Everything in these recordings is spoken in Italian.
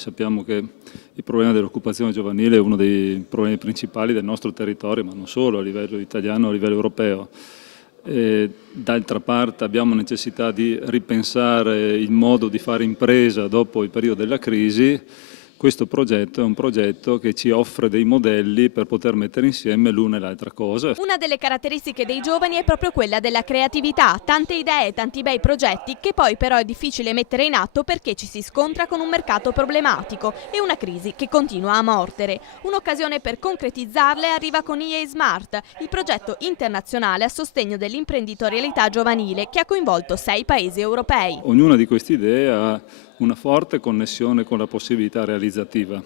Sappiamo che il problema dell'occupazione giovanile è uno dei problemi principali del nostro territorio, ma non solo, a livello italiano, a livello europeo. D'altra parte abbiamo necessità di ripensare il modo di fare impresa dopo il periodo della crisi. Questo progetto è un progetto che ci offre dei modelli per poter mettere insieme l'una e l'altra cosa. Una delle caratteristiche dei giovani è proprio quella della creatività, tante idee, tanti bei progetti che poi però è difficile mettere in atto perché ci si scontra con un mercato problematico e una crisi che continua a mordere. Un'occasione per concretizzarle arriva con EA Smart, il progetto internazionale a sostegno dell'imprenditorialità giovanile che ha coinvolto 6 paesi europei. Ognuna di queste idee ha una forte connessione con la possibilità realizzativa.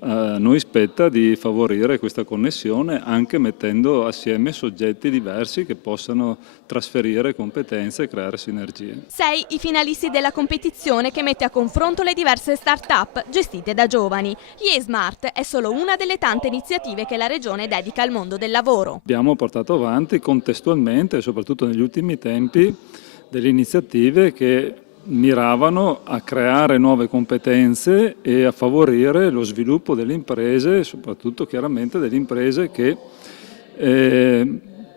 A noi spetta di favorire questa connessione anche mettendo assieme soggetti diversi che possano trasferire competenze e creare sinergie. 6 i finalisti della competizione che mette a confronto le diverse start-up gestite da giovani. EA Smart è solo una delle tante iniziative che la Regione dedica al mondo del lavoro. Abbiamo portato avanti contestualmente, soprattutto negli ultimi tempi, delle iniziative che miravano a creare nuove competenze e a favorire lo sviluppo delle imprese, soprattutto chiaramente delle imprese che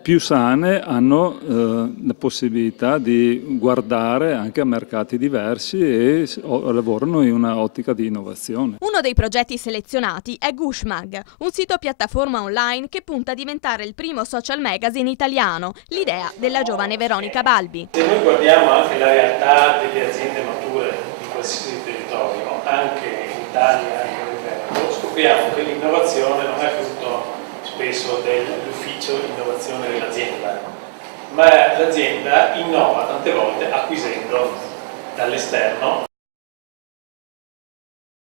più sane hanno la possibilità di guardare anche a mercati diversi e lavorano in una ottica di innovazione. Uno dei progetti selezionati è Gushmag, un sito piattaforma online che punta a diventare il primo social magazine italiano, l'idea della giovane Veronica Balbi. Se noi guardiamo anche la realtà delle aziende mature di qualsiasi territorio, anche in Italia e in Veneto, scopriamo che l'innovazione non è frutto spesso dell'ufficio innovazione dell'azienda, ma l'azienda innova tante volte acquisendo dall'esterno